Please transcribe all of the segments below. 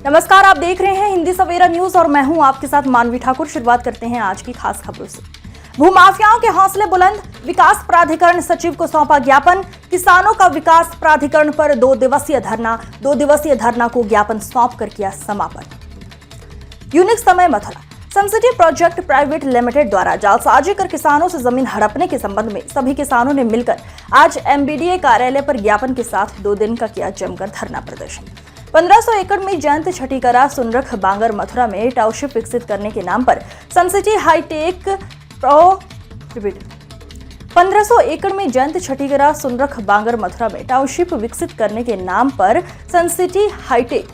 नमस्कार, आप देख रहे हैं हिंदी सवेरा न्यूज और मैं हूं आपके साथ मानवी ठाकुर। शुरुआत करते हैं आज की खास खबरों से। भूमाफियाओं के हौसले बुलंद, विकास प्राधिकरण सचिव को सौंपा ज्ञापन। किसानों का विकास प्राधिकरण पर 2 दिवसीय धरना को ज्ञापन सौंपकर किया समापन। यूनिक समय Mathura. Sun City project private limited द्वारा जालसाजी कर किसानों से जमीन हड़पने के संबंध में सभी किसानों ने मिलकर आज एमबीडीए कार्यालय पर ज्ञापन के साथ 2 दिन का किया जमकर धरना प्रदर्शन। 1500 एकड़ में जयंत छठीकरा सुनरख बांगर मथुरा में टाउनशिप विकसित करने के नाम पर सनसिटी हाईटेक 1500 एकड़ में जयंत छठीकरा सुनरख बांगर मथुरा में टाउनशिप विकसित करने के नाम पर सनसिटी हाईटेक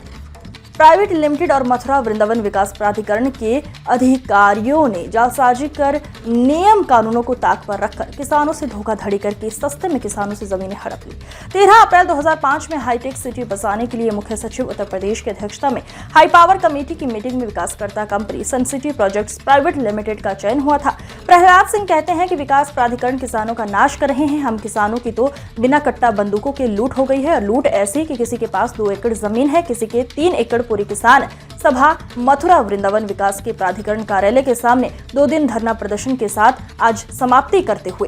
प्राइवेट लिमिटेड और मथुरा वृंदावन विकास प्राधिकरण के अधिकारियों ने जालसाजी कर नियम कानूनों को ताक पर रखकर किसानों से धोखाधड़ी करके सस्ते में किसानों से जमीनें हड़प ली। 13 अप्रैल 2005 में हाईटेक सिटी बसाने के लिए मुख्य सचिव उत्तर प्रदेश की अध्यक्षता में हाई पावर कमेटी की मीटिंग में विकासकर्ता company Suncity projects private limited का चयन हुआ था। प्रहलाद सिंह कहते हैं कि विकास प्राधिकरण किसानों का नाश कर रहे हैं। हम किसानों की तो बिना कट्टा बंदूकों के लूट हो गई है। लूट ऐसी कि किसी के पास 2 एकड़ जमीन है, किसी के 3 एकड़। पूरी किसान सभा मथुरा वृंदावन विकास के प्राधिकरण कार्यालय के सामने 2 दिन धरना प्रदर्शन के साथ आज समाप्ति करते हुए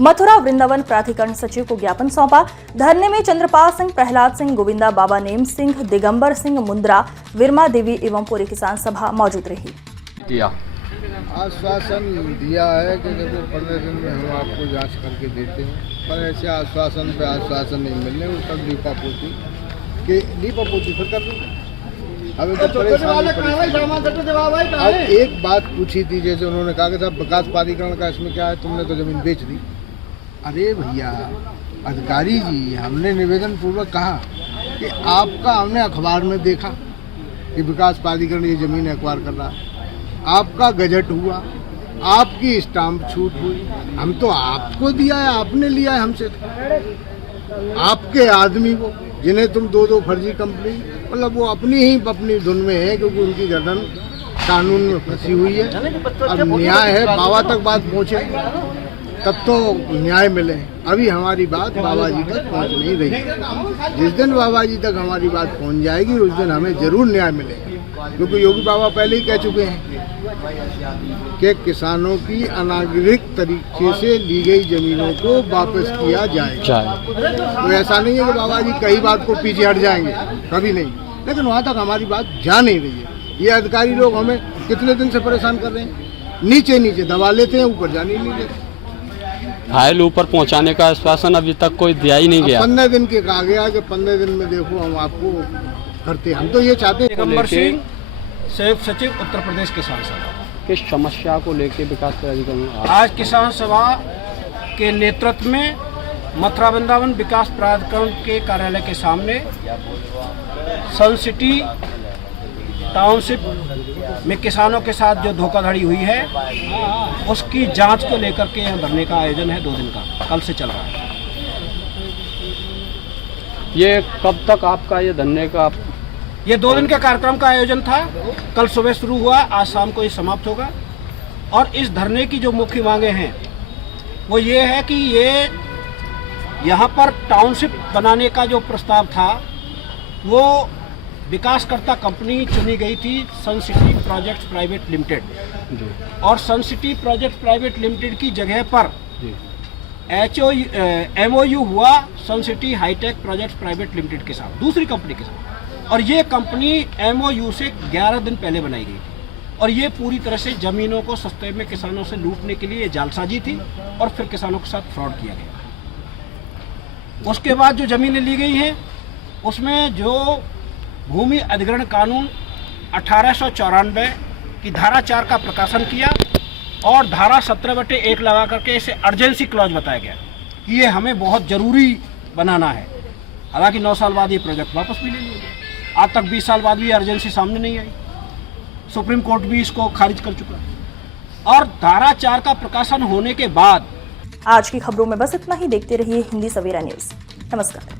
मथुरा वृंदावन प्राधिकरण सचिव को ज्ञापन सौंपा। धरने में चंद्रपाल सिंह, प्रहलाद सिंह, गोविंदा, बाबा नेम सिंह, दिगंबर सिंह मुंद्रा, विरमा देवी एवं पूरी किसान सभा मौजूद रही। आश्वासन दिया है कि देखो 15 दिन में हम आपको जांच करके देते हैं, पर ऐसे आश्वासन पे आश्वासन नहीं मिलने। उसका लीपापोती फिर कर दूँ। अब एक बात पूछी थी, जैसे उन्होंने कहा कि साहब विकास प्राधिकरण का इसमें क्या है, तुमने तो जमीन बेच दी। अरे भैया अधिकारी जी, हमने निवेदन पूर्वक कहा कि आपका हमने अखबार में देखा कि विकास प्राधिकरण ये जमीन एक्वायर कर रहा है, आपका गजट हुआ, आपकी स्टाम्प छूट हुई, हम तो आपको दिया है, आपने लिया है हमसे। आपके आदमी वो जिन्हें तुम 2 फर्जी कंपनी, मतलब वो अपनी धुन में है, क्योंकि उनकी गर्दन कानून में फंसी हुई है। अब न्याय है, बाबा तक बात पहुँचे तब तो न्याय मिले। अभी हमारी बात बाबा जी तक पहुँच नहीं रही। जिस दिन बाबा जी तक हमारी बात पहुँच जाएगी उस दिन हमें जरूर न्याय मिलेगा, क्योंकि योगी बाबा पहले ही कह चुके हैं कि किसानों की अनागरिक तरीके से ली गई जमीनों को वापस किया जाएगा। तो ऐसा नहीं है कि बाबा जी कई बात को पीछे हट जाएंगे, कभी नहीं, लेकिन वहाँ तक हमारी बात जा नहीं रही है। ये अधिकारी लोग हमें कितने दिन से परेशान कर रहे हैं, नीचे दबा लेते हैं, ऊपर जाने नहीं देते। फाइल ऊपर पहुंचाने का आश्वासन अभी तक कोई दिया ही नहीं गया। 15 दिन के कहा गया कि 15 दिन में देखो हम आपको करते। हम तो ये चाहते हैं। दिगंबर सिंह, संयुक्त सचिव उत्तर प्रदेश किसान सभा। किस समस्या को लेकर विकास प्राधिकरण आज किसान सभा के नेतृत्व में मथुरा वृंदावन विकास प्राधिकरण के कार्यालय के सामने सनसिटी टाउनशिप में किसानों के साथ जो धोखाधड़ी हुई है उसकी जांच को लेकर के यहाँ धरने का आयोजन है। 2 दिन का कल से चल रहा है। ये कब तक आपका ये धरने का? ये 2 दिन के कार्यक्रम का आयोजन था। कल सुबह शुरू हुआ, आज शाम को ये समाप्त होगा। और इस धरने की जो मुख्य मांगे हैं वो ये है कि ये यहाँ पर टाउनशिप बनाने का जो प्रस्ताव था वो विकासकर्ता कंपनी चुनी गई थी सनसिटी प्रोजेक्ट्स प्राइवेट लिमिटेड, और सनसिटी प्रोजेक्ट प्राइवेट लिमिटेड की जगह पर MOU हुआ Suncity hitech projects private limited के साथ, दूसरी कंपनी के साथ। और ये कंपनी MOU से 11 दिन पहले बनाई गई थी, और ये पूरी तरह से ज़मीनों को सस्ते में किसानों से लूटने के लिए जालसाजी थी, और फिर किसानों के साथ फ्रॉड किया गया। उसके बाद जो ज़मीनें ली गई हैं उसमें जो भूमि अधिग्रहण कानून 1894 की धारा 4 का प्रकाशन किया, और धारा 17/1 लगा करके इसे अर्जेंसी क्लॉज बताया गया कि ये हमें बहुत ज़रूरी बनाना है। हालांकि 9 साल बाद ये प्रोजेक्ट वापस भी ले लिया। आज तक 20 साल बाद भी अर्जेंसी सामने नहीं आई। सुप्रीम कोर्ट भी इसको खारिज कर चुका है। और धारा 4 का प्रकाशन होने के बाद आज की खबरों में बस इतना ही। देखते रहिए हिंदी सवेरा न्यूज। नमस्कार।